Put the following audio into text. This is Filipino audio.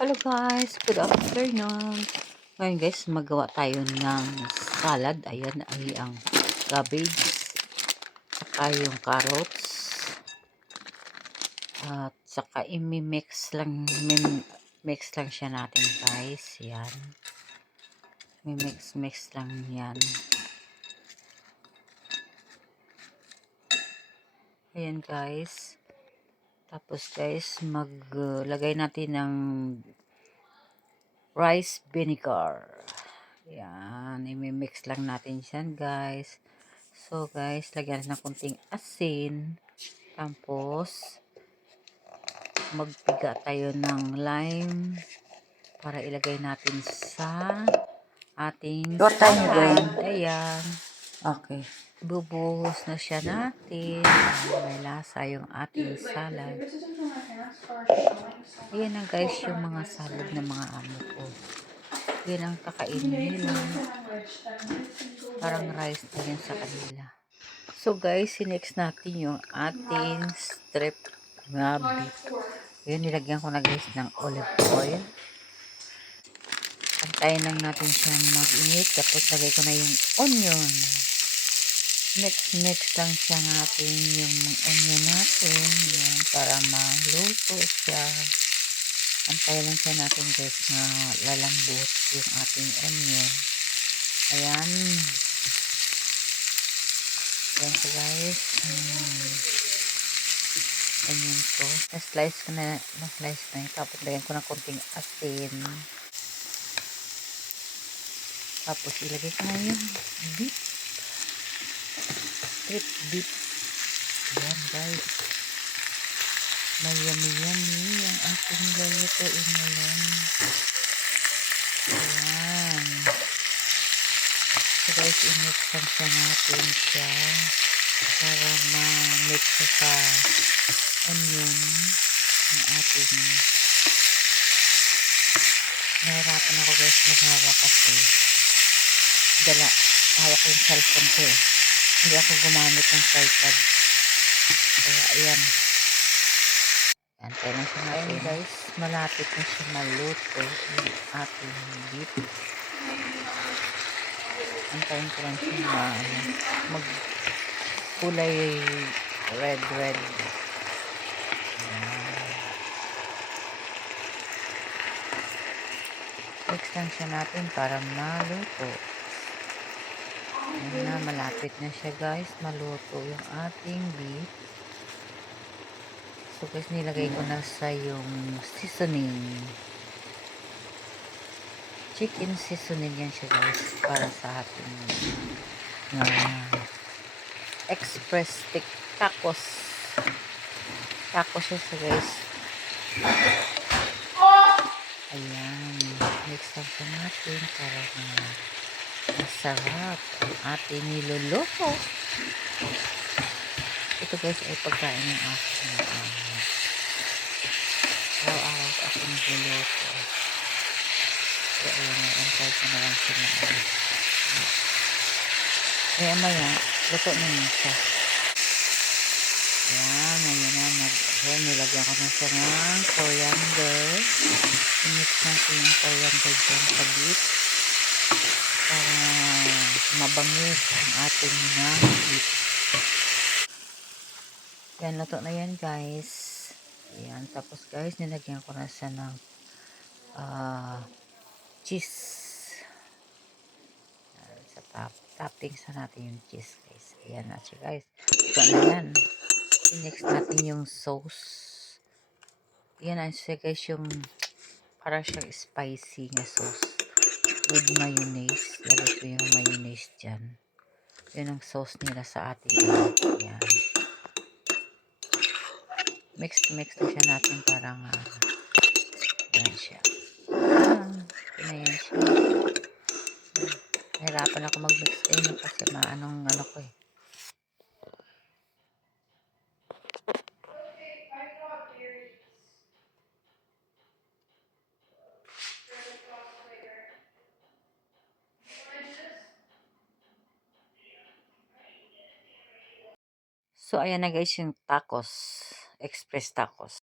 Hello guys, good afternoon. Ngayon guys, magawa tayo ng salad. Ayan ay ang cabbage, saka yung carrots, at saka mix lang siya natin guys. Yan. Mix lang yan. Ayan guys. Tapos guys, maglagay natin ng rice vinegar. Yan, i-mix lang natin siya guys. So guys, lagyan natin ng konting asin. Tapos magpiga tayo ng lime para ilagay natin sa ating salad. Ayan. Okay. Bubuhos na siya natin. May lasa yung ating salad. Ayan na guys yung mga salad ng mga amo ko. Yan ang kakainin nila. Parang rice na yan sa kanila. So guys, sinex natin yung ating strip na beef. Yun, nilagyan ko na guys ng olive oil. Antayin lang natin siya mag-init. Tapos lagay ko na yung onion. Mix lang siya natin yung onion natin. Yan, para maluto siya. Antayin lang siya natin guys na lalambot yung ating onion. Ayan. Ayan so guys. Onion ko. Na-slice ko na yun. Tapos lagyan ko ng konting asin. Tapos ilagay ko na yung beef. Strip beef. Ayan guys. May yummy ang ating lulutuin ngayon. Ayan. So guys, i-mix lang siya natin siya para ma-mix sa onion ang ating. Nahirapan ako guys maghawak kasi hawak ko yung cellphone ko eh. Hindi ako gumamit ng tripod. Kaya ayan. Antay lang siya natin. Ayan guys, malapit na siya maluto yung ating beef. Antayin ko lang siya na magkulay red. Ayan. Mix lang siya natin para maluto. Ayan na, malapit na siya guys. Maluto yung ating beef. So guys, nilagay ko na sa yung seasoning. Chicken seasoning yan siya guys. Para sa ating express stick tacos. Tacos siya guys. Ayan. Mix lang siya natin para masarap ang ating niluluto. Ito guys ay pagkain ng aking araw-araw ako nagluluto. So ayan, antay ko na lang siya na kaya maya, luto na yun siya. Ayan, ayan na. Nilagyan ko na siya ng coriander. I-mix natin yung coriander dyan sa beef para mabangis ang ating beef. Yan, luto na yan guys. Ayan, tapos guys, nilagyan ko na siya ng cheese. Ayan, sa topping sa natin yung cheese guys. Ayan na siya guys. Luto na yan. I-mix natin yung sauce. Ayan na siya guys, yung parang siyang spicy na sauce with mayonnaise. Lagay ko yung mayonnaise dyan. Yun ang sauce nila sa ating. Ayan. Mix na siya natin parang ayan siya. Ayan siya. Nahirapan ako mag-mix kasi maanong ko eh. So ayan na guys yung tacos. Express tacos.